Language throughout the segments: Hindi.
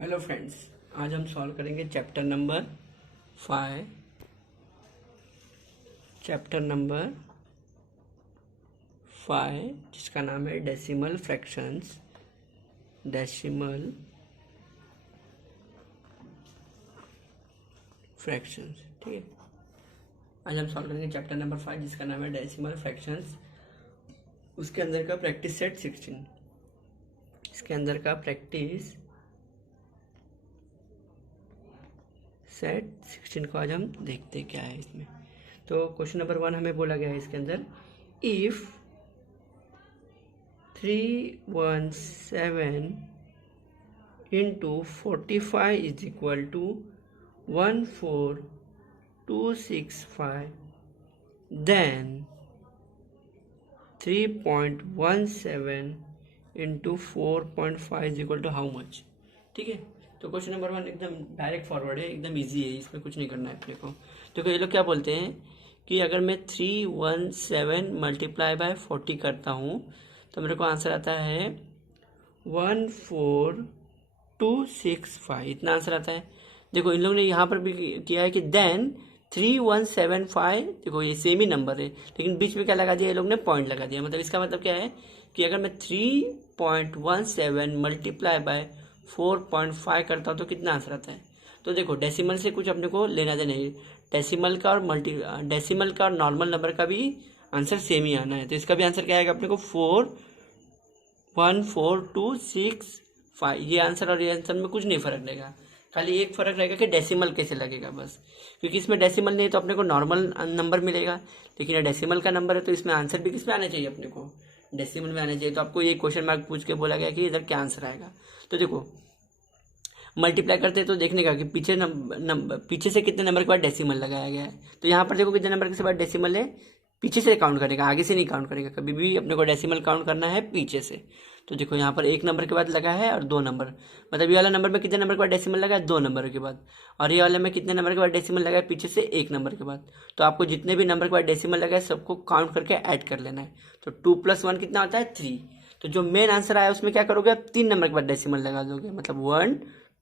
हेलो फ्रेंड्स, आज हम सॉल्व करेंगे चैप्टर नंबर 5। चैप्टर नंबर 5 जिसका नाम है डेसिमल फ्रैक्शंस। डेसिमल फ्रैक्शंस, ठीक है। आज हम सॉल्व करेंगे चैप्टर नंबर 5 जिसका नाम है डेसिमल फ्रैक्शंस। उसके अंदर का प्रैक्टिस सेट 16। इसके अंदर का प्रैक्टिस सेट 16 को आज हम देखते क्या है इसमें। तो क्वेश्चन नंबर 1 हमें बोला गया है इसके अंदर, if 317 into 45 is equal to 14265, then 3.17 into 4.5 is equal to how much. ठीक है, तो क्वेश्चन नंबर 1 एकदम डायरेक्ट फॉरवर्ड है, एकदम इजी है, इसमें कुछ नहीं करना है अपने को। तो ये लोग क्या बोलते हैं कि अगर मैं 317 मल्टीप्लाई बाय 40 करता हूँ तो मेरे को आंसर आता है 14265, इतना आंसर आता है। देखो इन लोगों ने यहाँ पर भी किया है कि देन 3175, देखो ये सेम ही नंबर है लेकिन बीच में क्या लगा दिया, ये लोग ने पॉइंट लगा दिया। मतलब इसका मतलब क्या है कि अगर मैं 3.17 मल्टीप्लाई बाय 4.5 करता हूँ तो कितना आंसर आता है। तो देखो डेसिमल से कुछ अपने को लेना देना है, डेसिमल का और नॉर्मल नंबर का भी आंसर सेम ही आना है। तो इसका भी आंसर क्या आएगा अपने को 4.14265। ये आंसर और ये आंसर में कुछ नहीं फर्क रहेगा, खाली एक फर्क रहेगा कि डेसिमल कैसे लगेगा बस, क्योंकि इसमें डेसिमल नहीं है तो अपने को नॉर्मल नंबर मिलेगा, लेकिन ये डेसिमल का नंबर है तो इसमें आंसर भी किस में आना चाहिए, अपने को डेसिमल में आना चाहिए। तो आपको ये क्वेश्चन मार्क पूछ के बोला गया कि इधर क्या आंसर आएगा। तो देखो मल्टीप्लाई करते हैं तो देखने का कि पीछे से कितने नंबर के बाद डेसिमल लगाया गया है। तो यहाँ पर देखो कितने नंबर के बाद डेसिमल है, पीछे से काउंट करेगा, आगे से नहीं काउंट करेगा। कभी भी अपने को डेसिमल काउंट करना है पीछे से। तो देखो यहाँ पर 1 नंबर के बाद लगा है और 2 नंबर, मतलब ये वाला नंबर में कितने नंबर के बाद डेसिमल लगा है, 2 नंबर के बाद, और ये वाले में कितने नंबर के बाद डेसिमल लगा है, पीछे से 1 नंबर के बाद। तो आपको जितने भी नंबर के बाद डेसिमल लगा है सबको काउंट करके ऐड कर लेना है। तो 2 + 1 कितना होता है 3। तो जो मेन आंसर आया उसमें क्या करोगे, आप 3 नंबर के बाद डेसिमल लगा दोगे, मतलब 1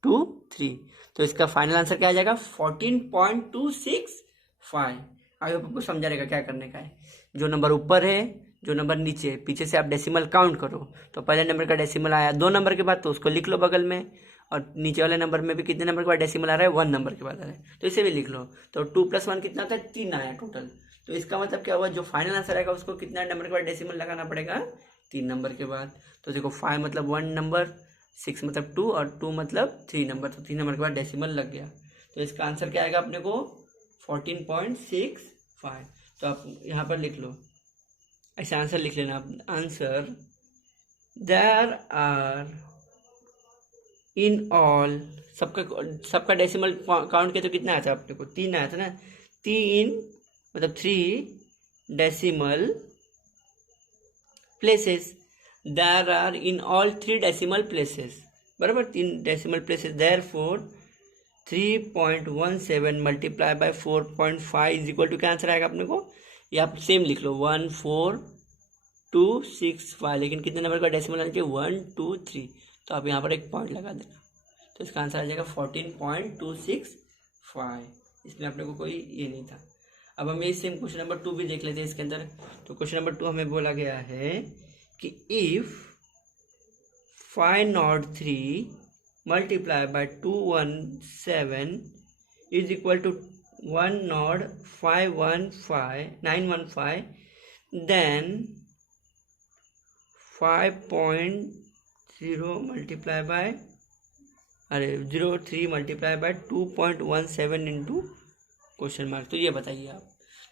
2 3। तो इसका फाइनल आंसर क्या आ जाएगा 14.265। आगे आपको समझा रहेगा क्या करने का है। जो नंबर ऊपर है, जो नंबर नीचे है, पीछे से आप डेसिमल काउंट करो। तो पहले नंबर का डेसिमल आया 2 नंबर के बाद तो उसको लिख लो बगल में, और नीचे वाले नंबर में भी कितने नंबर के बाद डेसिमल आ रहा है, 1 नंबर के बाद आ रहा है, तो इसे भी लिख लो। तो 2 + 1 कितना था, 3 आया टोटल। तो इसका मतलब क्या हुआ, जो फाइनल आंसर आएगा उसको कितना नंबर के बाद डेसिमल लगाना पड़ेगा, 3 नंबर के बाद। तो देखो 5 मतलब 1 नंबर, 6 मतलब 2 और 2 मतलब 3 नंबर, तो 3 नंबर के बाद डेसिमल लग गया। तो इसका आंसर क्या आएगा अपने को 14.65। तो आप यहाँ पर लिख लो, ऐसे आंसर लिख लेना answer, there are in all, सबका डेसिमल काउंट किया तो कितना आया था अपने को, 3 आया था ना, 3 मतलब 3 decimal places, there are in all 3 decimal places, बराबर 3 decimal places. Therefore 3.17 multiply by 4.5 is equal to क्या आंसर आएगा अपने को, ये आप सेम लिख लो 14265, लेकिन कितने नंबर का डेसिमल आना चाहिए 1 2 3। तो आप यहाँ पर एक पॉइंट लगा देना, तो इसका आंसर आ जाएगा 14.265। इसमें अपने को कोई ये नहीं था। अब हम ये सेम क्वेश्चन नंबर 2 भी देख लेते हैं इसके अंदर। तो क्वेश्चन नंबर 2 हमें बोला गया है कि if 503 multiply by 217 is equal to 10515 then 5.0 multiply by 03 multiply by 2.17 into question mark. तो ये बताइए आप।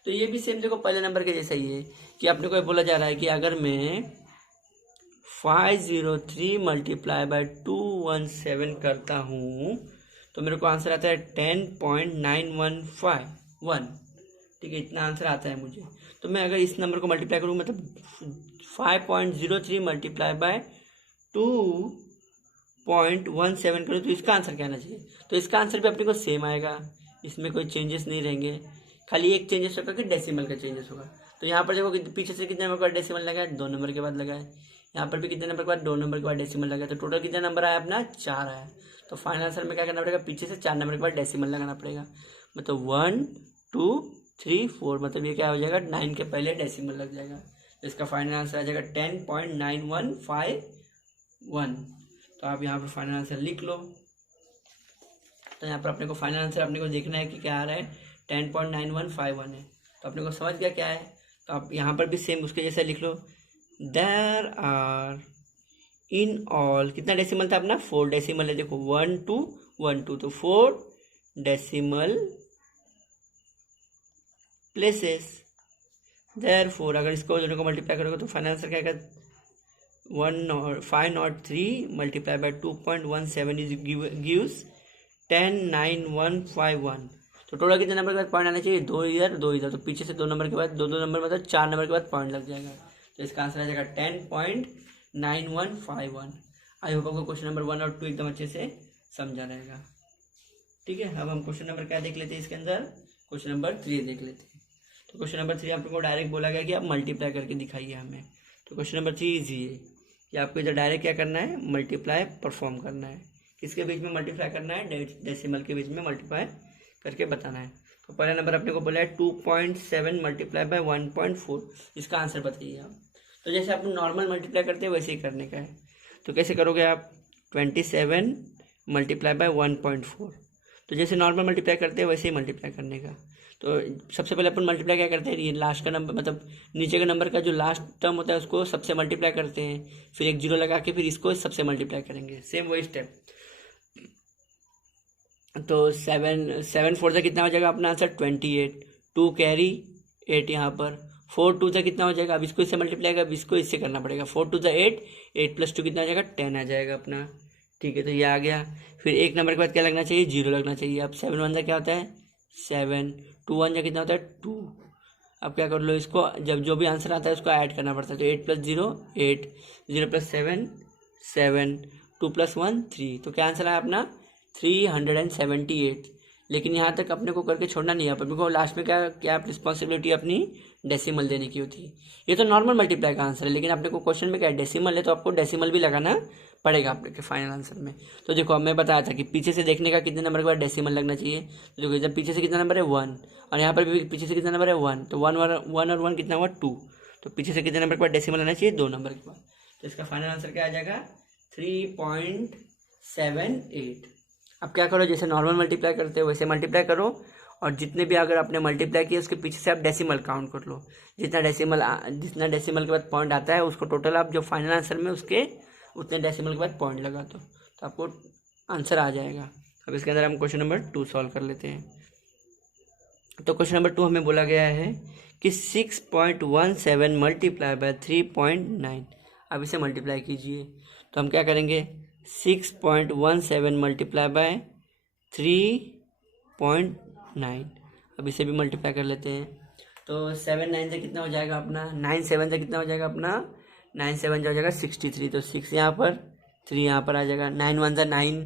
तो ये भी सेम देखो पहले नंबर के जैसा ही है कि आपने को बोला जा रहा है कि अगर मैं 503 मल्टीप्लाई बाय 217 करता हूँ तो मेरे को आंसर आता है 10.9151, ठीक है, इतना आंसर आता है मुझे। तो मैं अगर इस नंबर को मल्टीप्लाई करूँ, मतलब 5.03 मल्टीप्लाई बाय 2.17 करूँ तो इसका आंसर क्या आना चाहिए। तो इसका आंसर भी अपने को सेम आएगा, इसमें कोई चेंजेस नहीं रहेंगे, खाली एक चेंजेस होगा कि डेसिमल का चेंजेस होगा। तो यहाँ पर देखो कि पीछे से कितने नंबर का डेसिमल लगा है, 2 नंबर के बाद लगा है। यहाँ पर भी कितने नंबर के बाद 2 नंबर के बाद डेसिमल लगा, तो टोटल कितना नंबर आया अपना 4 आया। तो फाइनल आंसर में क्या करना पड़ेगा, पीछे से 4 नंबर के बाद डेसिमल लगाना पड़ेगा। मतलब 1 2 3 4, मतलब ये क्या हो जाएगा 9 के पहले डेसिमल लग जाएगा। तो इसका फाइनल आंसर आ जाएगा 10.9151। तो आप यहाँ पर फाइनल आंसर लिख लो। तो यहाँ पर अपने को फाइनल आंसर अपने को देखना है कि क्या आ रहा है, 10.9151 है। तो अपने को समझ गया क्या है। तो आप यहाँ पर भी सेम उसके जैसा लिख लो, देयर आर इन ऑल, कितना डेसिमल था अपना 4 डेसिमल है। देखो 1 2 1 2, तो 4 डेसिमल प्लेसेस। देयरफॉर अगर इसको दोनों को मल्टीप्लाई करोगे तो फाइनल आंसर क्या आएगा, 503 मल्टीप्लाई बाय 2.17 इज गिव्स 109151। तो टोटल कितने नंबर के बाद पॉइंट आना चाहिए, 2 इधर, तो पीछे से 2 नंबर के बाद 2 नंबर मतलब 4 नंबर के बाद पॉइंट लग जाएगा। तो इसका आंसर आ जाएगा 10.9151। आई होप आपको क्वेश्चन नंबर 1 और 2 एकदम अच्छे से समझा रहेगा। ठीक है, अब हम क्वेश्चन नंबर क्या देख लेते हैं इसके अंदर, क्वेश्चन नंबर 3 देख लेते हैं। तो क्वेश्चन नंबर 3 आपको डायरेक्ट बोला गया कि आप मल्टीप्लाई करके दिखाइए हमें। तो क्वेश्चन नंबर 3 इजी है कि आपको इधर डायरेक्ट क्या करना है, मल्टीप्लाई परफॉर्म करना है। किसके बीच में मल्टीप्लाई करना है, डेसिमल के बीच में मल्टीप्लाई करके बताना है। तो पहला नंबर अपने को बोला है 2.7 मल्टीप्लाई बाय 1.4, इसका आंसर बताइए आप। तो जैसे आप नॉर्मल मल्टीप्लाई करते हैं वैसे ही करने का है। तो कैसे करोगे आप, 27 मल्टीप्लाई बाय 1.4, तो जैसे नॉर्मल मल्टीप्लाई करते हैं वैसे ही मल्टीप्लाई करने का। तो सबसे पहले अपन मल्टीप्लाई क्या करते हैं, ये लास्ट का नंबर मतलब नीचे का नंबर का जो लास्ट टर्म होता है उसको सबसे मल्टीप्लाई करते हैं, फिर एक जीरो लगा के फिर इसको सबसे मल्टीप्लाई करेंगे, सेम वही स्टेप। तो 7 4 से कितना हो जाएगा अपना आंसर 28, 2 कैरी 8 यहाँ पर, 4 2 से कितना हो जाएगा, अब इसको इससे मल्टीप्लाई का, अब इसको इससे करना पड़ेगा, 4 2 से 8, 8 प्लस 2 कितना हो जाएगा 10 आ जाएगा अपना। ठीक है, तो ये आ गया। फिर एक नंबर के बाद क्या लगना चाहिए, 0 लगना चाहिए। अब 7 1 क्या होता है 7, 2 1 कितना होता है 2। अब क्या कर लो, इसको जब जो भी आंसर आता है उसको ऐड करना पड़ता है। तो 8 प्लस 0 8, 0 प्लस 7 7, 2 प्लस 1 3, तो क्या आंसर आया अपना 378। लेकिन यहाँ तक अपने को करके छोड़ना नहीं है, अपने को लास्ट में क्या क्या रिस्पॉन्सिबिलिटी अपनी डेसिमल देने की होती है। ये तो नॉर्मल मल्टीप्लाई का आंसर है, लेकिन अपने को क्वेश्चन में क्या डेसिमल है तो आपको डेसिमल भी लगाना पड़ेगा आपके फाइनल आंसर में। तो देखो अब मैं बताया था कि पीछे से देखने का कितने नंबर के बाद डेसिमल लगना चाहिए। तो देखो जब पीछे से कितना नंबर है 1, और यहाँ पर भी पीछे से कितना नंबर है 1, तो 1 और 1 कितना हुआ 2, तो पीछे से कितने नंबर के बाद डेसिमल आना चाहिए 2 नंबर के बाद। तो इसका फाइनल आंसर क्या आ जाएगा 3.78। अब क्या करो, जैसे नॉर्मल मल्टीप्लाई करते हो वैसे मल्टीप्लाई करो, और जितने भी अगर आपने मल्टीप्लाई किए उसके पीछे से आप डेसिमल काउंट कर लो। जितना डेसिमल के बाद पॉइंट आता है उसको टोटल आप जो फाइनल आंसर में उसके उतने डेसिमल के बाद पॉइंट लगा दो, तो आपको आंसर आ जाएगा। अब इसके अंदर हम क्वेश्चन नंबर 2 सॉल्व कर लेते हैं। तो क्वेश्चन नंबर 2 हमें बोला गया है कि 6.17 मल्टीप्लाई बाय 3.9। अब इसे मल्टीप्लाई कीजिए। तो हम क्या करेंगे, 6.17 मल्टीप्लाई बाय 3.9, अब इसे भी मल्टीप्लाई कर लेते हैं। तो 7 9 से कितना हो जाएगा अपना, 9 7 से कितना हो जाएगा अपना, 9 7 हो जाएगा 63, तो 6 यहाँ पर 3 यहाँ पर आ जाएगा। 9 1 से 9,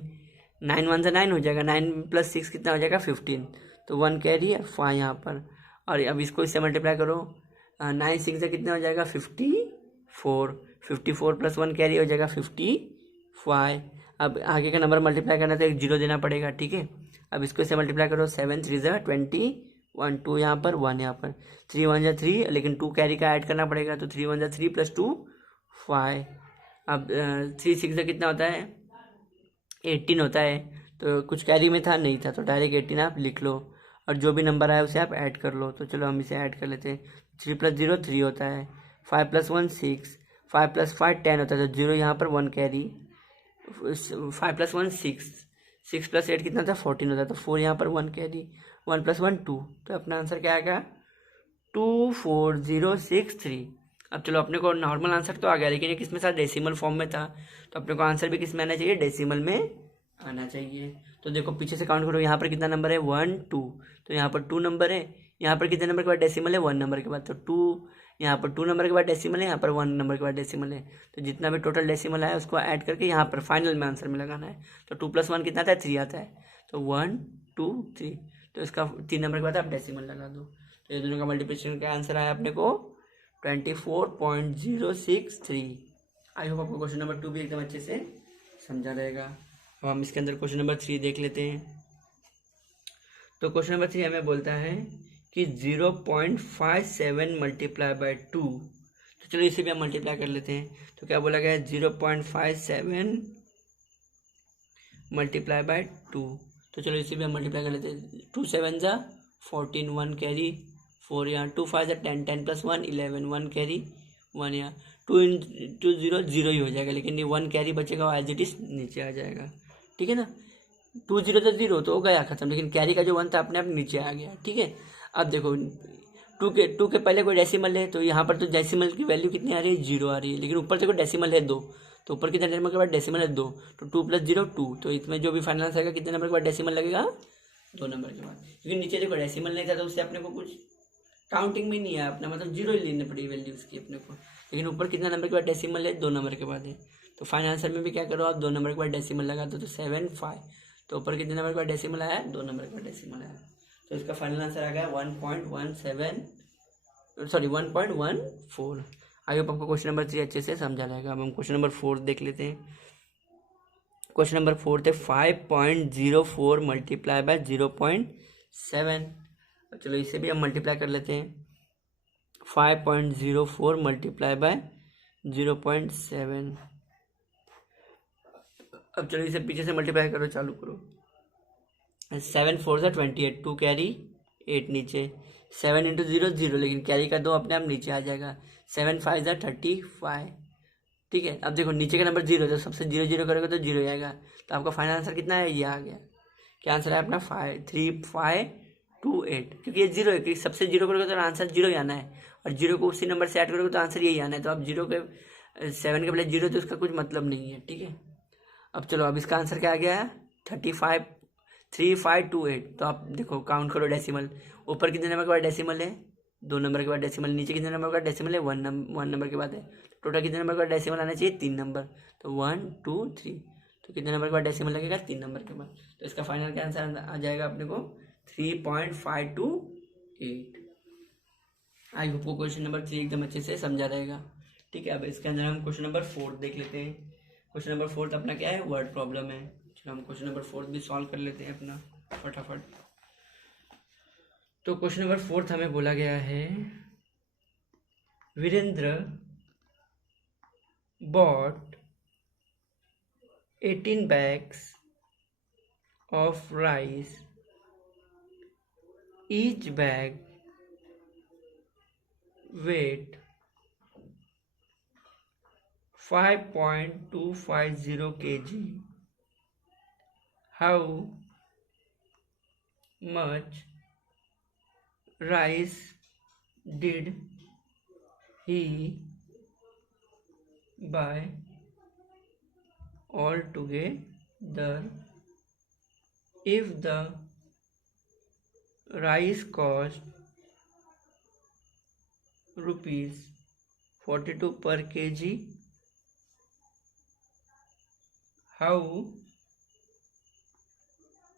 9 1 से 9 हो जाएगा, 9 प्लस 6 कितना हो जाएगा 15, तो 1 कैरी है 5 यहाँ पर। और अब इसको इससे मल्टीप्लाई करो, 9 6 से कितना हो जाएगा 54, 54 प्लस 1 कैरी हो जाएगा 55। अब आगे का नंबर मल्टीप्लाई करना तो एक जीरो देना पड़ेगा। ठीक है, अब इसको इससे मल्टीप्लाई करो, 7 3 से 20, 1 2 यहाँ पर 1 यहाँ पर, 3 1 जा 3, लेकिन 2 कैरी का ऐड करना पड़ेगा, तो 3 1 जा 3 प्लस 2 5। अब 3 6 से कितना होता है 18 होता है, तो कुछ कैरी में था नहीं था, तो डायरेक्ट 18 आप लिख लो, और जो भी नंबर आया उसे आप ऐड कर लो। तो चलो हम इसे ऐड कर लेते हैं। 3 प्लस 0 3 होता है, 5 प्लस 1 6, 5 प्लस 5 10 होता है, तो 0 यहाँ पर 1 कैरी, 5 प्लस 1 6, 6 प्लस 8 कितना था 14 होता है, तो 4 यहाँ पर 1 कैरी, 1 प्लस 1 2, तो अपना आंसर क्या आएगा 24063। अब चलो अपने को नॉर्मल आंसर तो आ गया, लेकिन ये किस में था डेसिमल फॉर्म में था, तो अपने को आंसर भी किस में आना चाहिए डेसिमल में आना चाहिए। तो देखो पीछे से काउंट करो, यहाँ पर कितना नंबर है 1 2, तो यहाँ पर 2 नंबर है, यहाँ पर कितने नंबर के बाद डेसिमल है 1 नंबर के बाद, तो 2 यहाँ पर 2 नंबर के बाद डेसिमल है, यहाँ पर 1 नंबर के बाद डेसिमल है, तो जितना भी टोटल डेसिमल है उसको ऐड करके यहाँ पर फाइनल में आंसर में लगाना है। तो 2 प्लस 1 कितना आता है 3 आता है, तो 1 2 3, तो इसका 3 नंबर के बाद आप डेसिमल लगा दो। तो ये दोनों का मल्टीप्लिकेशन का आंसर आया अपने को 24.063। आई होप आपको क्वेश्चन नंबर 2 भी एकदम अच्छे से समझा रहेगा। अब हम इसके अंदर क्वेश्चन नंबर 3 देख लेते हैं। तो क्वेश्चन नंबर 3 हमें बोलता है कि 0.57 मल्टीप्लाई बाय 2। तो चलो इसे भी हम मल्टीप्लाई कर लेते हैं। तो क्या बोला गया है, 0.57 मल्टीप्लाई बाय 2। तो चलो इसे भी हम मल्टीप्लाई कर लेते हैं। 2 7 जा 14, 1 कैरी 4 यहाँ, 2 5 जा 10, 10 + 1 11, 1 कैरी 1 यहाँ, 2 × 0 0 ही हो जाएगा, लेकिन ये 1 कैरी बचेगा एज इट इज नीचे आ जाएगा। ठीक है ना, 2 0 तो 0 तो हो गया खत्म, लेकिन कैरी का जो 1 था अपने आप नीचे आ गया। ठीक है, अब देखो 2 के पहले कोई डेसिमल है, तो यहाँ पर तो डेसिमल की वैल्यू कितनी आ रही है, 0 आ रही है, लेकिन ऊपर देखो डेसिमल है 2, तो ऊपर कितने नंबर के बाद डेसिमल है 2, तो 2 + 0 2, तो इसमें जो भी फाइनल आंसर आएगा कितने नंबर के बाद डेसिमल लगेगा, 2 नंबर के बाद। क्योंकि नीचे देखो डेसिमल नहीं था तो उससे अपने को कुछ काउंटिंग में नहीं है अपना, मतलब 0 ही लेनी पड़ेगी वैल्यू उसकी अपने को, लेकिन ऊपर कितना नंबर के बाद डेसिमल है, 2 नंबर के बाद है। तो फाइनल आंसर में भी क्या करो आप, 2 नंबर के बाद डेसिमल लगा दो, तो 7 5, तो ऊपर कितने नंबर के बाद डेसिमल आया, 2 नंबर के बाद डेसिमल आया, तो इसका फाइनल आंसर आ गया 1.14। आई होप आपको क्वेश्चन नंबर 3 अच्छे से समझा रहेगा। अब हम क्वेश्चन नंबर 4 देख लेते हैं। क्वेश्चन नंबर 4 थे 5.04 मल्टीप्लाई बाय 0.7। चलो इसे भी हम मल्टीप्लाई कर लेते हैं। 5.04 मल्टीप्लाई बाय 0.7। अब चलो इसे पीछे से मल्टीप्लाई करो, चालू करो। 7 4 सा 28, 2 कैरी 8 नीचे, 7 × 0 0, लेकिन कैरी का 2 अपने आप नीचे आ जाएगा, 7 5 सा 35। ठीक है, अब देखो नीचे का नंबर 0, तो सबसे 0 0 करोगे तो 0 आएगा, तो आपका फाइनल आंसर कितना है, ये आ गया। क्या आंसर है अपना, 3528, क्योंकि ये 0 है, क्योंकि सबसे 0 करोगे तो आंसर 0 ही आना है, और 0 को उसी नंबर से ऐड करोगे तो आंसर यही आना है। तो आप 0 के 7 के पहले 0, तो उसका कुछ मतलब नहीं है। ठीक है, अब चलो अब इसका आंसर क्या आ गया है, 3528। तो आप देखो काउंट करो डेसिमल, ऊपर कितने नंबर के बाद डेसिमल है, 2 नंबर के बाद डेसिमल, नीचे कितने नंबर के बाद डेसिमल है, 1 नंबर के बाद है, टोटल कितने नंबर के बाद डेसिमल आना चाहिए, 3 नंबर, तो 1 2 3, तो कितने नंबर के बाद डेसिमल लगेगा, 3 नंबर के बाद। तो इसका फाइनल का आंसर आ जाएगा अपने को 3.528। आई होप को क्वेश्चन नंबर 3 एकदम अच्छे से समझा रहेगा। ठीक है, अब इसके अंदर हम क्वेश्चन नंबर 4 देख लेते हैं। क्वेश्चन नंबर 4 अपना क्या है, वर्ड प्रॉब्लम है। चलो हम क्वेश्चन नंबर 4 भी सॉल्व कर लेते हैं अपना फटाफट। तो क्वेश्चन नंबर 4 हमें बोला गया है, Virendra bought 18 bags of rice. Each bag weighed 5.250 kg. How much rice did he buy altogether? If the rice cost ₹42 per kg, how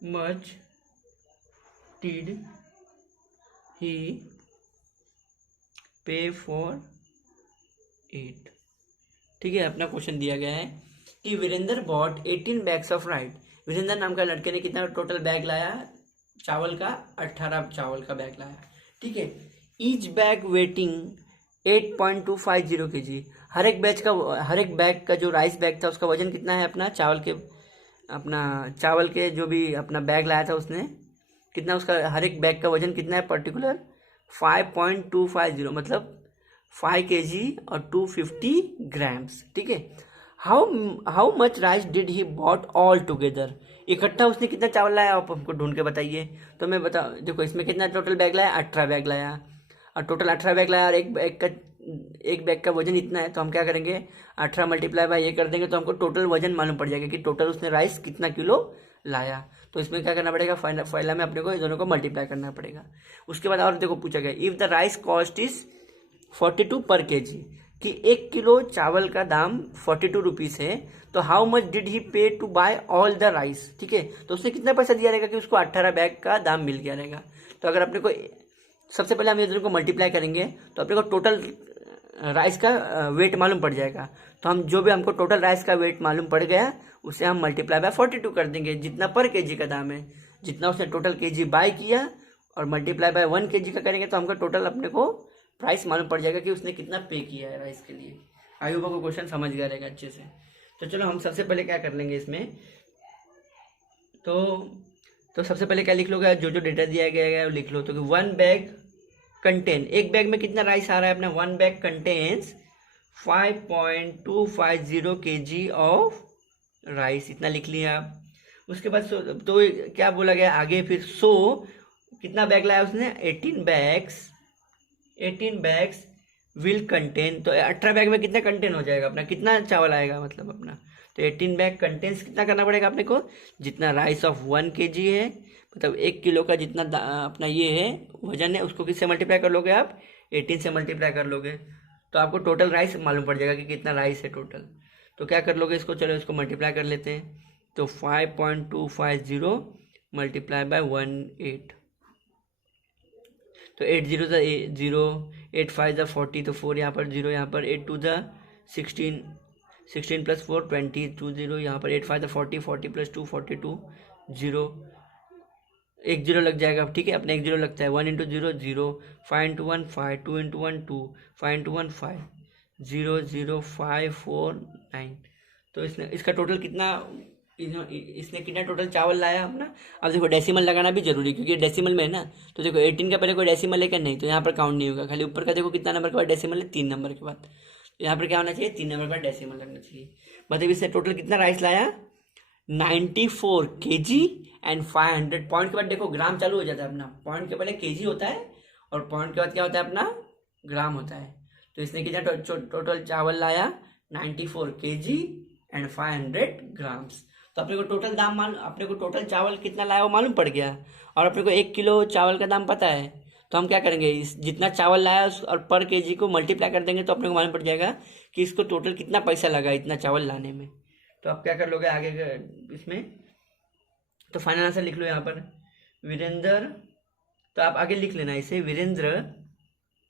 much did he pay for it? ठीक है, अपना क्वेश्चन दिया गया है कि Virendra bought 18 bags of rice. Virendra नाम का लड़के ने कितना टोटल बैग लाया, चावल का 18 चावल का बैग लाया। ठीक है, ईच बैग वेटिंग 8.250 kg। हर एक बैग का जो राइस बैग था उसका वजन कितना है, अपना चावल के जो भी अपना बैग लाया था उसने कितना, उसका हर एक बैग का वजन कितना है पर्टिकुलर, 5.250, मतलब 5 kg और 250 grams। ठीक है, how much rice did he bought all together. इकट्ठा उसने कितना चावल लाया आप हमको ढूंढ के बताइए। तो मैं बता, देखो इसमें कितना टोटल बैग लाया, 18 बैग लाया, और टोटल 18 बैग लाया, और एक बैग का वजन इतना है, तो हम क्या करेंगे, 18 मल्टीप्लाई बाय ये कर देंगे, तो हमको टोटल वजन मालूम पड़ जाएगा कि टोटल उसने राइस कितना किलो लाया। तो इसमें क्या करना पड़ेगा, पहला में अपने को इन दोनों को मल्टीप्लाई करना पड़ेगा। उसके बाद और देखो पूछा गया, if the rice cost is 42 पर kg, कि 1 किलो चावल का दाम 42 रुपीज़ है, तो how much did he pay to buy all the rice. ठीक है, तो उसने कितना पैसा दिया रहेगा कि उसको 18 बैग का दाम मिल गया रहेगा। तो अगर अपने को सबसे पहले हम ये दोनों को मल्टीप्लाई करेंगे, तो अपने को टोटल राइस का वेट मालूम पड़ जाएगा। तो हम जो भी हमको टोटल राइस का वेट मालूम पड़ गया उसे हम मल्टीप्लाई बाय 42 कर देंगे, जितना पर केजी का दाम है, जितना उसने टोटल केजी बाय किया और मल्टीप्लाई बाय 1 केजी का करेंगे तो हमको टोटल अपने को प्राइस मालूम पड़ जाएगा कि उसने कितना पे किया है राइस के लिए। आई होप को क्वेश्चन समझ गया रहेगा अच्छे से। तो चलो हम सबसे पहले क्या कर लेंगे इसमें, तो सबसे पहले क्या लिख लोगे, जो जो डेटा दिया गया है वो लिख लो। तो 1 बैग कंटेन, एक बैग में कितना राइस आ रहा है अपना, 1 bag contains 5.250 kg of rice, इतना लिख लिया आप। उसके बाद तो क्या बोला गया आगे फिर, कितना बैग लाया उसने, 18 बैग्स विल कंटेन, तो 18 बैग में कितना कंटेन हो जाएगा अपना, कितना चावल आएगा मतलब अपना। तो 18 बैग कंटेन्स कितना करना पड़ेगा अपने को, जितना राइस ऑफ 1 kg है, मतलब 1 किलो का जितना अपना ये है वजन है, उसको किससे मल्टीप्लाई कर लोगे आप, 18 से मल्टीप्लाई कर लोगे तो आपको टोटल राइस मालूम पड़ जाएगा कि कितना राइस है टोटल। तो क्या कर लोगे इसको, चलो इसको मल्टीप्लाई कर लेते हैं। तो 5.250 मल्टीप्लाई बाय 18, तो 8 0 0, 8 5 40, तो 4 यहाँ पर 0, यहाँ पर 8 2 16, 16 प्लस 4 20, 2 0, यहाँ पर 8 5 40, 40 प्लस 2 42, 0, एक 0 लग जाएगा, ठीक है अपने एक 0 लगता है। 1 इंटू 0 0, 5 इंटू 1 5, 2 इंटू 1 2, 5 इंटू 1 5, 0 0 5 4 9। तो इसने इसका टोटल कितना, इसने कितना टोटल चावल लाया अपना। अब देखो डेसिमल लगाना भी जरूरी है क्योंकि डेसिमल में है ना, तो देखो 18 का पहले कोई डेसिमल है क्या, नहीं, तो यहाँ पर काउंट नहीं होगा, खाली ऊपर का देखो कितना नंबर के बाद डेसिमल है, 3 नंबर के बाद। तो यहाँ पर क्या होना चाहिए, 3 नंबर के बाद डेसिमल लगना चाहिए। मतलब इसने टोटल कितना राइस लाया, 94 kg एंड 500। पॉइंट के बाद देखो ग्राम चालू हो जाता है अपना, पॉइंट के पहले केजी होता है और पॉइंट के बाद क्या होता है अपना, ग्राम होता है। तो इसने कितना टोटल चावल लाया, 94 kg एंड 500 ग्राम्स। तो अपने को टोटल दाम अपने को टोटल चावल कितना लाया वो मालूम पड़ गया, और अपने को 1 किलो चावल का दाम पता है। तो हम क्या करेंगे, इस जितना चावल लाया और पर केजी को मल्टीप्लाई कर देंगे तो अपने को मालूम पड़ जाएगा कि इसको टोटल कितना पैसा लगा इतना चावल लाने में। तो आप क्या कर लोगे आगे इसमें, तो फाइनल आंसर लिख लो यहाँ पर, वीरेंद्र, तो आप आगे लिख लेना इसे, Virendra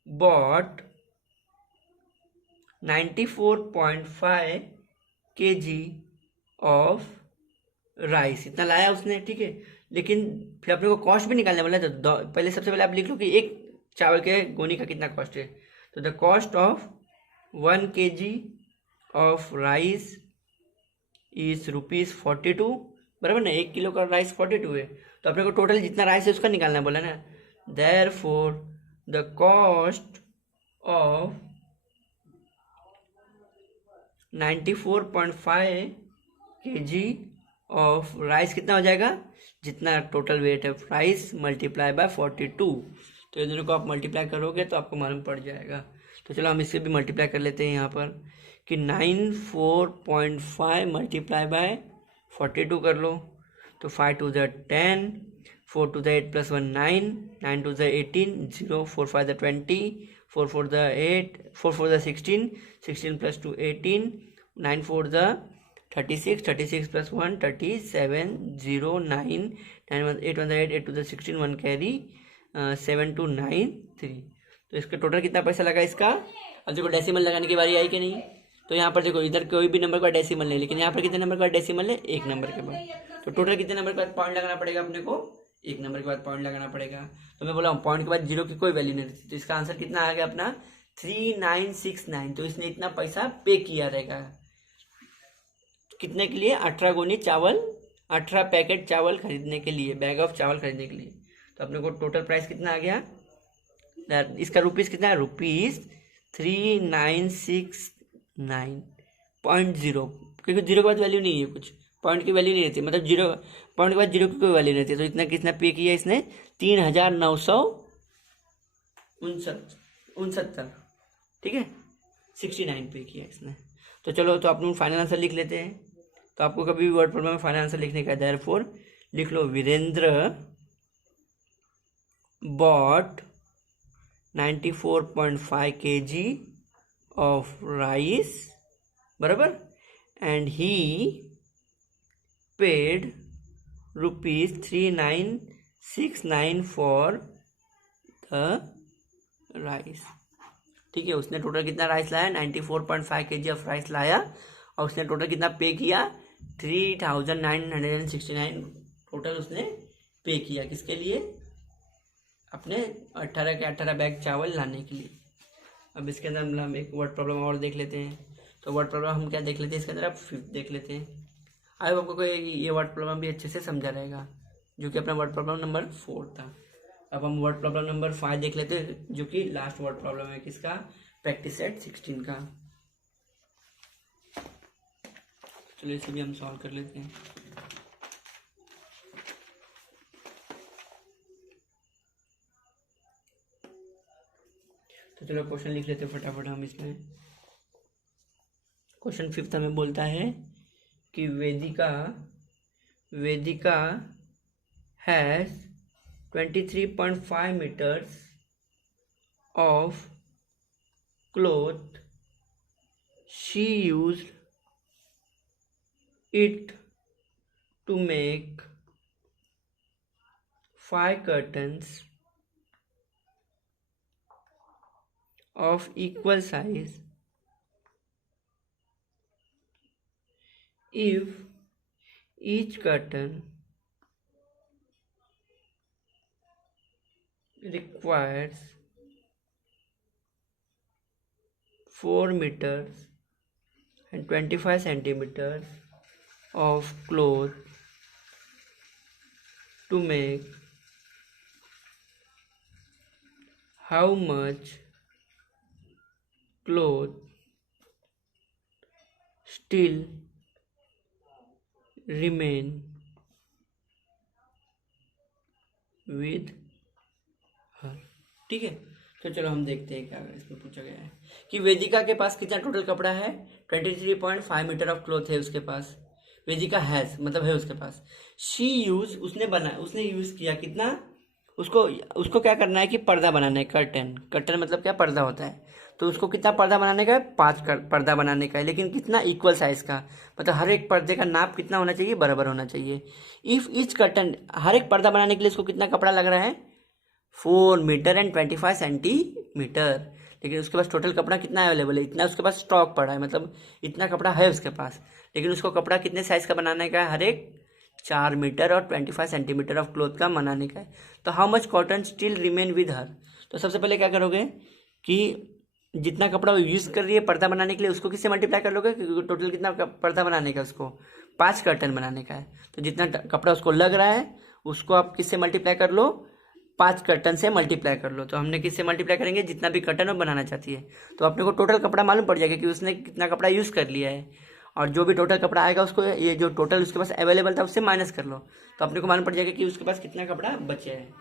bought 94.5 kg of rice, इतना लाया उसने, ठीक है। लेकिन फिर अपने को कॉस्ट भी निकालने वाला है, तो पहले सबसे पहले आप लिख लो कि एक चावल के गोनी का कितना कॉस्ट है। तो the cost of 1 kg of rice is ₹42, बराबर ना, 1 किलो का राइस 42 है। तो अपने को टोटल जितना राइस है उसका निकालना बोला ना। Therefore the cost of 94.5 kg of rice कितना हो जाएगा, जितना टोटल वेट है राइस मल्टीप्लाई बाय 42। तो ये दोनों को आप मल्टीप्लाई करोगे तो आपको मालूम पड़ जाएगा। तो चलो हम इससे भी मल्टीप्लाई कर लेते हैं यहाँ पर कि 94.5 मल्टीप्लाई बाय 42 कर लो। तो 5 2 10, 4 2 8 प्लस 1 9, 9 2 18, 0 4 5 20, 4 4 8, 4 4 16, 16 प्लस 2 18, 9 4 36, 36 प्लस 1 37, 0 9, 9 1 8 1 8, 8 2 16, 1 कैरी, 7 2 9 3। तो इसका टोटल कितना पैसा लगा इसका। अब देखो डेसिमल लगाने की बारी आई कि नहीं, तो यहाँ पर देखो इधर कोई भी नंबर का डेसिमल नहीं, लेकिन यहाँ पर कितने नंबर का डेसिमल है, 1 नंबर के बाद। तो टोटल कितने नंबर के बाद पॉइंट लगाना पड़ेगा अपने को, 1 नंबर के बाद पॉइंट लगाना पड़ेगा। तो मैं बोला पॉइंट के बाद 0 की कोई वैल्यू नहीं रहती, तो इसका आंसर कितना आ गया अपना 3969। तो इसने इतना पैसा पे किया रहेगा कितने के लिए, 18 गोनी चावल, 18 पैकेट चावल खरीदने के लिए, बैग ऑफ चावल खरीदने के लिए। तो अपने को टोटल प्राइस कितना आ गया, इसका रुपीज़ कितना है, ₹3969.0, क्योंकि 0 के बाद वैल्यू नहीं है, कुछ पॉइंट की वैल्यू नहीं रहती, मतलब 0 पॉइंट के बाद 0 की कोई वैल्यू नहीं रहती। तो इतना कितना पे किया इसने, 3969, ठीक है, 69 पे किया इसने। तो चलो तो आप लोग फाइनल आंसर लिख लेते हैं। तो आपको कभी भी वर्ड प्रॉब्लम में फाइनल आंसर लिखने का, देयरफॉर लिख लो, Virendra bought 94.5 kg of rice, बराबर, and he paid ₹3969 for the rice. ठीक है। उसने टोटल कितना राइस लाया, 94.5 kg ऑफ राइस लाया, और उसने टोटल कितना पे किया, 3969 टोटल उसने पे किया। किसके लिए, अपने 18 के 18 बैग चावल लाने के लिए। अब इसके अंदर हम एक वर्ड प्रॉब्लम और देख लेते हैं। तो वर्ड प्रॉब्लम हम क्या देख लेते हैं इसके अंदर, अब 5th देख लेते हैं। आई होप आपको ये वर्ड प्रॉब्लम भी अच्छे से समझा रहेगा, जो कि अपना वर्ड प्रॉब्लम नंबर 4 था। अब हम वर्ड प्रॉब्लम नंबर 5 देख लेते हैं, जो कि लास्ट वर्ड प्रॉब्लम है किसका, प्रैक्टिस सेट 16 का। चलिए इसे भी हम सॉल्व कर लेते हैं। तो चलो क्वेश्चन लिख लेते हैं फटाफट हम इसमें। क्वेश्चन 5th हमें बोलता है कि Vedika has 23.5 meters of cloth. She used it to make 5 curtains of equal size. If each curtain requires 4 meters and 25 centimeters of cloth to make, how much cloth still remain with her। ठीक है। तो चलो हम देखते हैं क्या इसमें पूछा गया है कि वेदिका के पास कितना टोटल कपड़ा है, 23.5 मीटर ऑफ क्लॉथ है उसके पास। वेदिका हैज मतलब है उसके पास। शी यूज उसने यूज किया कितना, उसको क्या करना है कि पर्दा बनाना है, कर्टन मतलब क्या, पर्दा होता है। तो उसको कितना पर्दा बनाने का है, 5 पर्दा बनाने का है, लेकिन कितना, इक्वल साइज का, मतलब हर एक पर्दे का नाप कितना होना चाहिए, बराबर होना चाहिए। इफ ईच कर्टन, हर एक पर्दा बनाने के लिए इसको कितना कपड़ा लग रहा है, 4 मीटर एंड 25 सेंटीमीटर। लेकिन उसके पास टोटल कपड़ा कितना अवेलेबल है, इतना उसके पास स्टॉक पड़ा है, मतलब इतना कपड़ा है उसके पास। लेकिन उसको कपड़ा कितने साइज का बनाने का है, हर एक 4 मीटर और 25 सेंटीमीटर ऑफ क्लॉथ का बनाने का है। तो how much cotton still remain with her. तो सबसे पहले क्या करोगे कि जितना कपड़ा वो यूज़ कर रही है पर्दा बनाने के लिए, उसको किससे मल्टीप्लाई कर लोगे, क्योंकि टोटल कितना पर्दा बनाने का, उसको 5 कर्टन बनाने का है। तो जितना कपड़ा उसको लग रहा है उसको आप किससे मल्टीप्लाई कर लो, 5 कर्टन से मल्टीप्लाई कर लो। तो हमने किससे मल्टीप्लाई करेंगे, जितना भी कर्टन वो बनाना चाहती है। तो अपने को टोटल कपड़ा मालूम पड़ जाएगा कि उसने कितना कपड़ा यूज़ कर लिया है, और जो भी टोटल कपड़ा आएगा उसको, ये जो टोटल उसके पास अवेलेबल था उससे माइनस कर लो। तो अपने को मालूम पड़ जाएगा कि उसके पास कितना कपड़ा बचा है।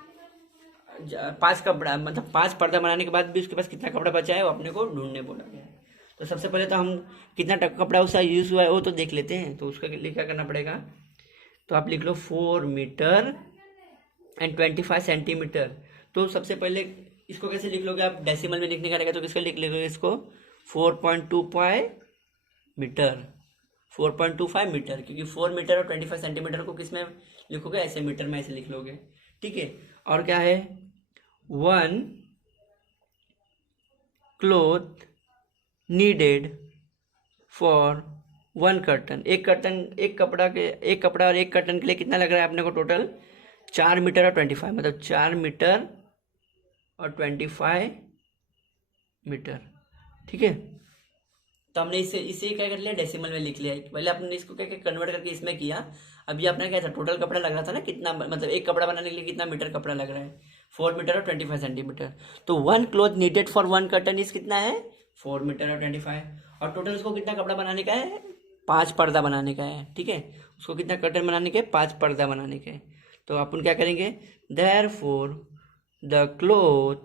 5 कपड़ा मतलब 5 पर्दा बनाने के बाद भी उसके पास कितना कपड़ा बचा है वो अपने को ढूंढने बोला गया है। तो सबसे पहले तो हम कितना कपड़ा उसका यूज़ हुआ है वो तो देख लेते हैं। तो उसके लिए क्या करना पड़ेगा, तो आप लिख लो 4 मीटर एंड 25 सेंटीमीटर। तो सबसे पहले इसको कैसे लिख लोगे आप, डेसिमल में लिखने का रहेगा तो किसका लिख लोगे इसको, 4.25 मीटर, 4.25 मीटर, क्योंकि 4 मीटर और 25 सेंटीमीटर को किस में लिखोगे, ऐसे मीटर में ऐसे लिख लोगे। ठीक है। और क्या है, 1 क्लॉथ नीडेड फॉर 1 कर्टन। एक कपड़ा और एक कर्टन के लिए कितना लग रहा है अपने को, टोटल 4 मीटर और 25, मतलब 4 मीटर और 25 मीटर। ठीक है। तो हमने इसे क्या कर लिया, डेसिमल में लिख लिया। पहले आपने इसको क्या कन्वर्ट करके इसमें किया। अभी आपने क्या था, टोटल कपड़ा लग रहा था ना कितना, मतलब एक कपड़ा बनाने के लिए कितना मीटर कपड़ा लग रहा है, 4 मीटर और 25 सेंटीमीटर। तो 1 cloth needed for 1 curtain is कितना है, 4 मीटर और 25, और टोटल उसको कितना कपड़ा बनाने का है, 5 पर्दा बनाने का है। ठीक है। उसको कितना कर्टन बनाने के, 5 पर्दा बनाने के। तो अपन क्या करेंगे, therefore the cloth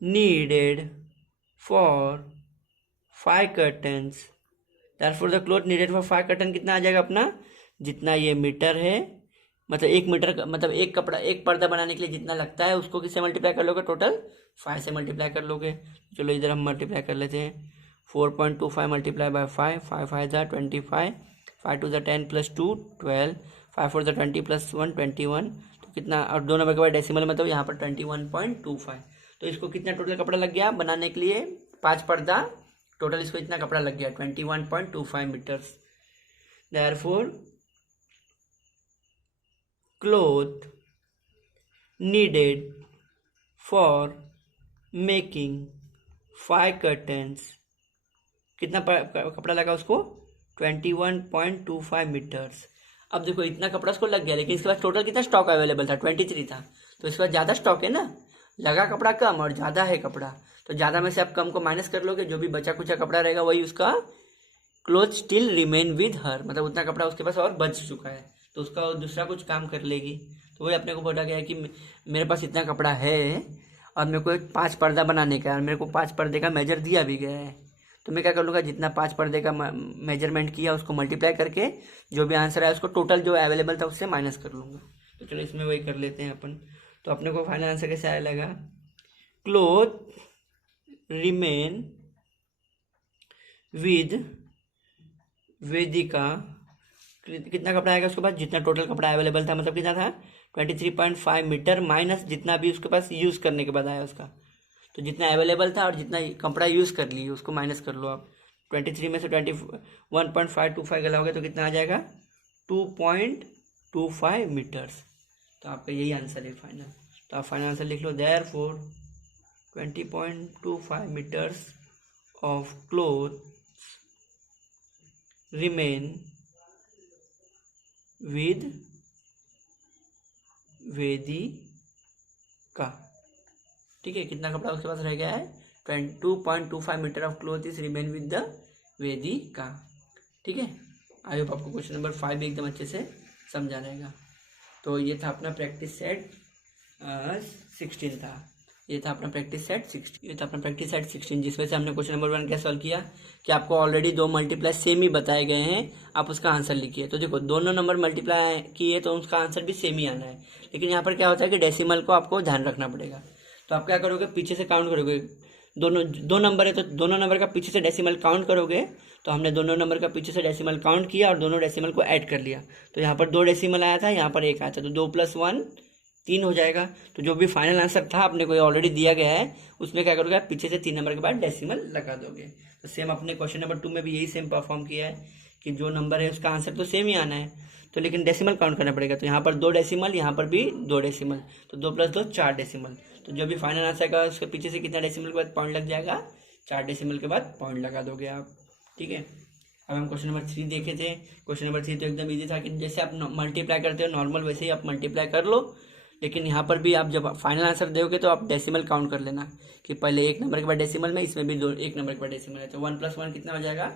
needed for 5 curtains, therefore the cloth needed for 5 curtain कितना आ जाएगा अपना, जितना ये मीटर है, मतलब 1 मीटर का, मतलब एक पर्दा बनाने के लिए जितना लगता है उसको किससे मल्टीप्लाई कर लोगे, टोटल 5 से मल्टीप्लाई कर लोगे। चलो इधर हम मल्टीप्लाई कर लेते हैं, 4.25 मल्टीप्लाई बाय 5, 5 5 ज़ा 25, 5 2 ज़ा 10 + 2 12, 5 4 ज़ा 20 + 1 21। तो कितना, और 2 नंबर के बाद डेसिमल मतलब यहाँ पर 21.25। तो इसको कितना टोटल कपड़ा लग गया बनाने के लिए, 5 पर्दा, टोटल इसको इतना कपड़ा लग गया 21.25 metres. Therefore cloth needed for making 5 curtains, कितना कपड़ा लगा उसको, 21.25 मीटर्स। अब देखो इतना कपड़ा उसको लग गया, लेकिन इसके पास टोटल कितना स्टॉक अवेलेबल था, 23 था। तो इसके पास ज़्यादा स्टॉक है ना, लगा कपड़ा कम और ज़्यादा है कपड़ा, तो ज़्यादा में से आप कम को माइनस कर लोगे, जो भी बचा कुचा कपड़ा रहेगा वही उसका cloth still remain with her, मतलब उतना कपड़ा उसके पास और बच चुका है, तो उसका दूसरा कुछ काम कर लेगी। तो वही अपने को बोला गया है कि मेरे पास इतना कपड़ा है और मेरे को 5 पर्दा बनाने का है और मेरे को 5 पर्दे का मेजर दिया भी गया है, तो मैं क्या कर लूँगा, जितना 5 पर्दे का मेजरमेंट किया उसको मल्टीप्लाई करके जो भी आंसर है उसको टोटल जो अवेलेबल था उससे माइनस कर लूँगा। तो चलो इसमें वही कर लेते हैं अपन। तो अपने को फाइनल आंसर कैसे आया लगा, क्लोथ रिमेन विद वेदिका, कितना कपड़ा आएगा उसके पास, जितना टोटल कपड़ा अवेलेबल था, मतलब कितना था 23.5 मीटर माइनस जितना भी उसके पास यूज़ करने के बाद आया उसका, तो जितना अवेलेबल था और जितना कपड़ा यूज़ कर ली उसको माइनस कर लो आप। 23 में से 21.525 गला हो गया तो कितना आ जाएगा, 2.25 मीटर्स। तो आपका यही आंसर है फाइनल। तो आप फाइनल आंसर लिख लो, therefore 20.25 metres of cloth remain with Vedika. ठीक है, कितना कपड़ा उसके पास रह गया है, 2.25 metre of cloth is remain with the Vedika. ठीक है, आई होप आपको क्वेश्चन नंबर 5 भी एकदम अच्छे से समझा रहेगा। तो ये था अपना प्रैक्टिस सेट 16 था, ये था अपना प्रैक्टिस सेट 16, जिसमें से हमने क्वेश्चन नंबर 1 क्या सॉल्व किया कि आपको ऑलरेडी 2 मल्टीप्लाई सेम ही बताए गए हैं, आप उसका आंसर लिखिए। तो देखो दोनों नंबर मल्टीप्लाई किए तो उसका आंसर भी सेम ही आना है, लेकिन यहाँ पर क्या होता है कि डेसिमल को आपको ध्यान रखना पड़ेगा। तो आप क्या करोगे, पीछे से काउंट करोगे, दो नंबर है तो दोनों नंबर का पीछे से डेसिमल काउंट करोगे। तो हमने दोनों नंबर का पीछे से डेसिमल काउंट किया और दोनों डेसिमल को ऐड कर लिया, तो यहाँ पर 2 डेसिमल आया था, यहाँ पर 1 आया था, तो 2 + 1 3 हो जाएगा। तो जो भी फाइनल आंसर था अपने को ऑलरेडी दिया गया है, उसमें क्या करोगे, पीछे से 3 नंबर के बाद डेसिमल लगा दोगे। तो सेम अपने क्वेश्चन नंबर 2 में भी यही सेम परफॉर्म किया है कि जो नंबर है उसका आंसर तो सेम ही आना है, तो लेकिन डेसिमल काउंट करना पड़ेगा। तो यहाँ पर 2 डेसिमल, यहाँ पर भी 2 डेसिमल, तो 2 + 2 4 डेसिमल। तो जो भी फाइनल आंसर का उसके पीछे से कितना डेसिमल के बाद पॉइंट लग जाएगा, 4 डेसिमल के बाद पॉइंट लगा दोगे आप। ठीक है, अब हम क्वेश्चन नंबर 3 देखे थे। क्वेश्चन नंबर 3 तो एकदम ईजी था कि जैसे आप मल्टीप्लाई करते हो नॉर्मल, वैसे ही आप मल्टीप्लाई कर लो, लेकिन यहाँ पर भी आप जब फाइनल आंसर दोगे तो आप डेसिमल काउंट कर लेना कि पहले 1 नंबर के बाद डेसिमल में, इसमें भी 1 नंबर के बाद डेसिमल है, तो 1 + 1 कितना हो जाएगा,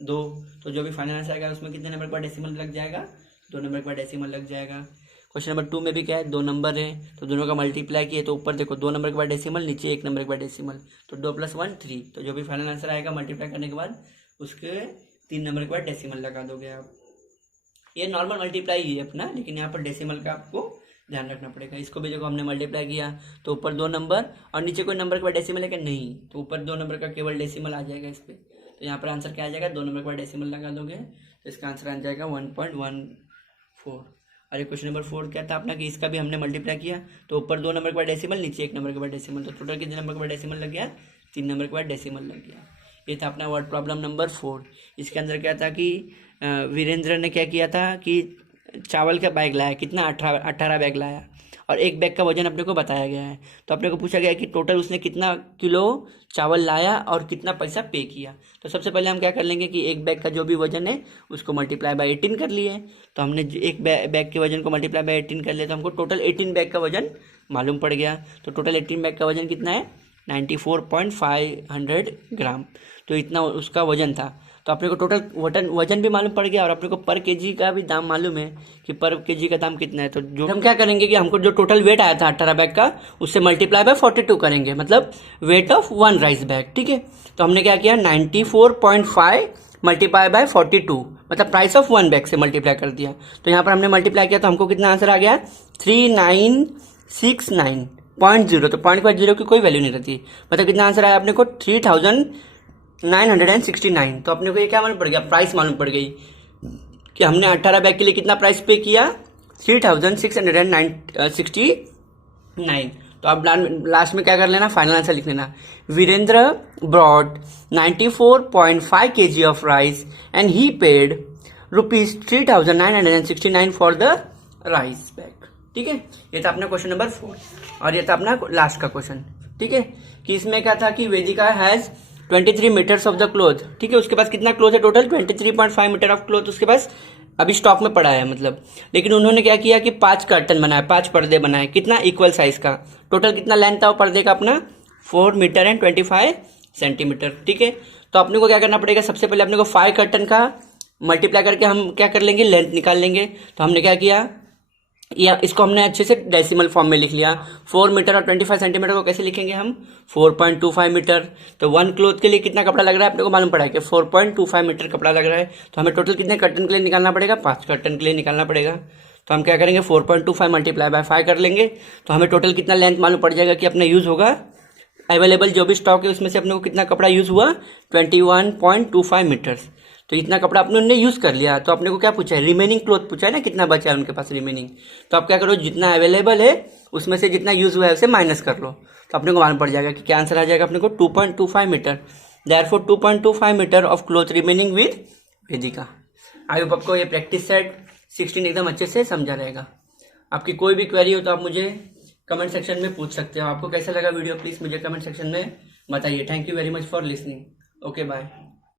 2। तो जो भी फाइनल आंसर आएगा उसमें कितने नंबर के बाद डेसिमल लग जाएगा, 2 नंबर के बाद डेसिमल लग जाएगा। क्वेश्चन नंबर 2 में भी क्या है, 2 नंबर है तो दोनों का मल्टीप्लाई किए, तो ऊपर देखो 2 नंबर के बाद डेसिमल, नीचे 1 नंबर के बाद डेसिमल, तो 2 + 1 3। तो जो भी फाइनल आंसर आएगा मल्टीप्लाई करने के बाद उसके 3 नंबर के बाद डेसिमल लगा दोगे आप। ये नॉर्मल मल्टीप्लाई ही है अपना, लेकिन यहाँ पर डेसिमल का आपको ध्यान रखना पड़ेगा। इसको भी देखो हमने मल्टीप्लाई किया तो ऊपर 2 नंबर और नीचे कोई नंबर के बाद डेसिमल है क्या, नहीं, तो ऊपर 2 नंबर का केवल डेसिमल आ जाएगा इस पर। तो यहाँ पर आंसर क्या आ जाएगा, 2 नंबर के बाद डेसिमल लगा दोगे तो इसका आंसर आ जाएगा 1.14। और ये क्वेश्चन नंबर 4 क्या था अपना कि इसका भी हमने मल्टीप्लाई किया, तो ऊपर 2 नंबर के बाद डेसिमल, नीचे 1 नंबर के बाद डेसिमल, तो टोटल कितने नंबर के बाद डेसिमल लग गया, 3 नंबर के बाद डेसिमल लग गया। ये था अपना वर्ड प्रॉब्लम नंबर 4। इसके अंदर क्या था कि वीरेंद्र ने क्या किया था कि चावल का बैग लाया, कितना 18 बैग लाया और एक बैग का वजन अपने को बताया गया है। तो अपने को पूछा गया है कि टोटल उसने कितना किलो चावल लाया और कितना पैसा पे किया। तो सबसे पहले हम क्या कर लेंगे कि एक बैग का जो भी वजन है उसको मल्टीप्लाई बाय 18 कर लिए। तो हमने एक बैग के वजन को मल्टीप्लाई बाय 18 कर लिया, तो हमको टोटल 18 बैग का वजन मालूम पड़ गया। तो टोटल 18 बैग का वजन कितना है, 94.500 ग्राम। तो इतना उसका वजन था। तो अपने को टोटल वजन भी मालूम पड़ गया और अपने को पर केजी का भी दाम मालूम है कि पर केजी का दाम कितना है। तो जो हम क्या करेंगे कि हमको जो टोटल वेट आया था 18 बैग का, उससे मल्टीप्लाई बाय 42 करेंगे, मतलब वेट ऑफ 1 राइस बैग। ठीक है, तो हमने क्या किया, 94.5 मल्टीप्लाई बाय 42, मतलब प्राइस ऑफ 1 बैग से मल्टीप्लाई कर दिया। तो यहाँ पर हमने मल्टीप्लाई किया तो हमको कितना आंसर आ गया, 3969.0। तो 0.0 की कोई वैल्यू नहीं रहती, मतलब कितना आंसर आया अपने को 3969। तो अपने को ये क्या मालूम पड़ गया, प्राइस मालूम पड़ गई कि हमने 18 बैग के लिए कितना प्राइस पे किया, 3669। तो आप लास्ट में क्या कर लेना, फाइनल आंसर लिख लेना। Virendra bought 94.5 kg of rice and he paid ₹3,969 for the rice bag. ठीक है, ये था अपना क्वेश्चन नंबर 4 और ये था अपना लास्ट का क्वेश्चन। ठीक है, कि इसमें क्या था कि Vedika has 23 metres of the cloth. ठीक है, उसके पास कितना क्लोथ है टोटल, 23.5 मीटर ऑफ क्लोथ उसके पास अभी स्टॉक में पड़ा है मतलब। लेकिन उन्होंने क्या किया कि 5 कर्टन बनाए, 5 पर्दे बनाए, कितना इक्वल साइज का। टोटल कितना लेंथ था वो पर्दे का अपना 4 मीटर एंड 25 सेंटीमीटर। ठीक है, तो अपने को क्या करना पड़ेगा, सबसे पहले अपने को 5 कर्टन का मल्टीप्लाई करके हम क्या कर लेंगे, लेंथ निकाल लेंगे। तो हमने क्या किया, या इसको हमने अच्छे से डेसिमल फॉर्म में लिख लिया। 4 मीटर और 25 सेंटीमीटर को कैसे लिखेंगे हम, 4.25 मीटर। तो 1 क्लोथ के लिए कितना कपड़ा लग रहा है अपने को मालूम पड़ा है कि 4.25 मीटर कपड़ा लग रहा है। तो हमें टोटल कितने कर्टन के लिए निकालना पड़ेगा, 5 कर्टन के लिए निकालना पड़ेगा। तो हम क्या करेंगे, 4.25 मल्टीप्लाई बाय 5 कर लेंगे। तो हमें टोटल कितना लेंथ मालूम पड़ जाएगा कि अपना यूज होगा, अवेलेबल जो भी स्टॉक है उसमें से अपने को कितना कपड़ा यूज हुआ, 21.25 मीटर्स। तो इतना कपड़ा अपने उन्होंने यूज कर लिया। तो अपने को क्या पूछा है, रिमेनिंग क्लोथ पूछा है ना, कितना बचा है उनके पास रिमेनिंग। तो आप क्या करो, जितना अवेलेबल है उसमें से जितना यूज हुआ है उसे माइनस कर लो। तो अपने को मालूम पड़ जाएगा कि क्या आंसर आ जाएगा अपने को, 2.25 metre. Therefore 2.25 metre of cloth remaining with Vedika. I hope आपको ये प्रैक्टिस सेट 16 एकदम अच्छे से समझा रहेगा। आपकी कोई भी क्वेरी हो तो आप मुझे कमेंट सेक्शन में पूछ सकते हो। आपको कैसा लगा वीडियो प्लीज मुझे कमेंट सेक्शन में बताइए। Thank you very much for listening. Okay bye.